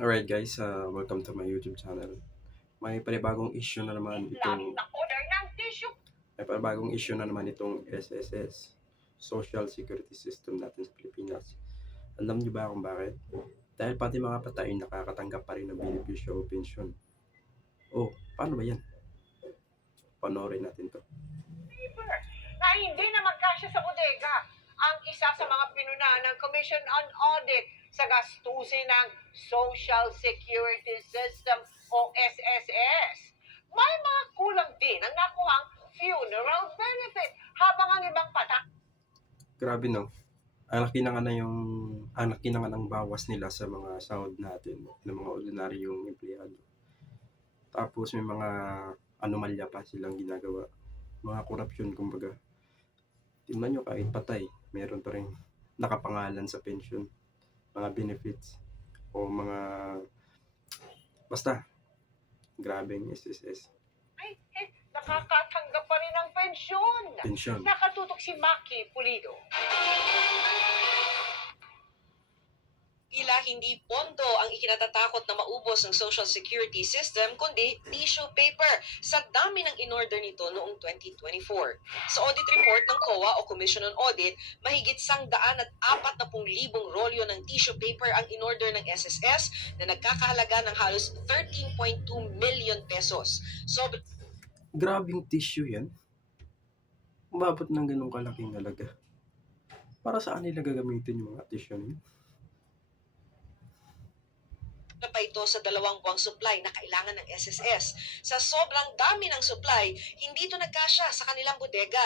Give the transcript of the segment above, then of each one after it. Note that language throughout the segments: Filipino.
Alright guys, welcome to my YouTube channel. May panibagong issue na naman itong SSS, Social Security System natin sa Pilipinas. Alam niyo ba kung bakit? Dahil pati mga patay nakakatanggap pa rin ng benepisyo o pensyon. Oh, paano ba yan? Panoorin natin to. Na hindi na magkasya sa bodega ang isa sa mga pinunahan ng Commission on Audit sa gastusin ng Social Security System o SSS. May mga kulang din ang nakuhang funeral benefit habang ang ibang patak. Grabe no. Ang laki na nga ng bawas nila sa mga sahod natin ng mga ordinaryong empleyado. Tapos may mga anomalya pa silang ginagawa. Mga korupsyon kumbaga. Tingnan nyo, kahit patay, meron pa rin nakapangalan sa pension, mga benefits, o mga, basta, grabeng SSS. Nakakatanggap pa rin ng pensyon. Nakatutok si Maki Pulido. Tila hindi pondo ang ikinatatakot na maubos ng Social Security System kundi tissue paper sa dami ng in-order nito noong 2024. Sa audit report ng COA o Commission on Audit, mahigit 140,000 rolyo ng tissue paper ang in-order ng SSS na nagkakahalaga ng halos 13.2 million pesos. Grabing tissue yan. Umabot ng ganong kalaking halaga. Para saan nila gagamitin yung mga tissue niyo? Na pa ito sa 2 buwang supply na kailangan ng SSS. Sa sobrang dami ng supply, hindi ito nagkasya sa kanilang bodega.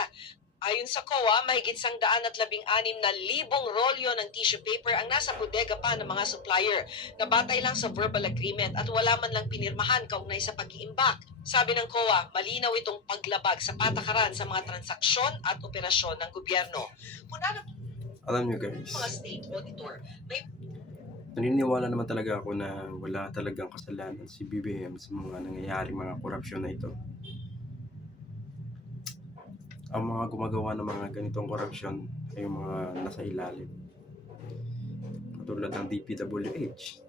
Ayon sa COA, mahigit 116,000 rolyo ng tissue paper ang nasa bodega pa ng mga supplier. Nabatay lang sa verbal agreement at wala man lang pinirmahan kaugnay sa pag-iimbak. Sabi ng COA, malinaw itong paglabag sa patakaran sa mga transaksyon at operasyon ng gobyerno. Alam nyo guys, Mga state auditor, may naniniwala naman talaga ako na wala talagang kasalanan si BBM sa mga nangyayaring mga korupsyon na ito. Ang mga gumagawa ng mga ganitong korupsyon ay yung mga nasa ilalim. Katulad ng DPWH.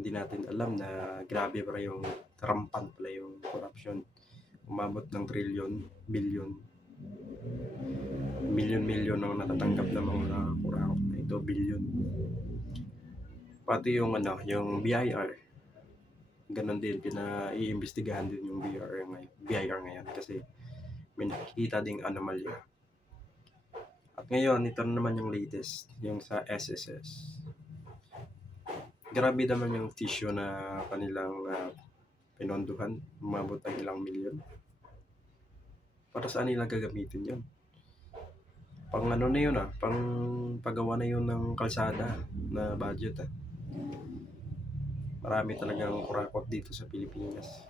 Hindi natin alam na grabe pa yung rampant pala yung korupsyon. Umabot ng trilyon, bilyon, milyon ang natatanggap ng mga kurakot na ito, bilyon. Pati yung yung BIR, ganun din, pinaiimbestigahan din yung BIR ngayon kasi may nakikita ding anomalya. At ngayon, ito naman yung latest, yung sa SSS. Grabe naman yung tissue na kanilang pinonduhan, umabot ng ilang milyon. Para saan nila gagamitin yun? Pang ano na yun pang pagawa na yun ng kalsada na budget Marami talagang kurakot dito sa Pilipinas.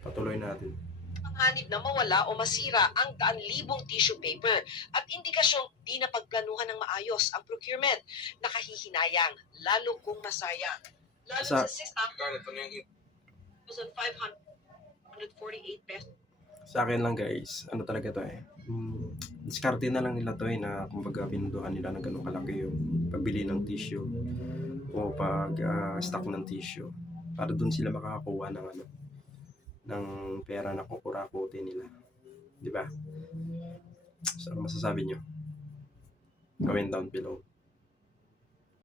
Patuloy natin. Panganib na mawala o masira ang 1,000 tissue paper at indikasyong di na pagplanuhan ng maayos ang procurement. Nakahihinayang, lalo kung masayang. Lalo sa 6,548 pesos. Sa akin lang guys, ano talaga to diskarte na lang nila to na kumbaga pinunduhan nila ng ganun kalaki yung pagbili ng tissue o pag-stock ng tissue para dun sila makakakuha ng ng pera na kukurakutin nila, di ba? So, ano masasabi nyo? Comment down below.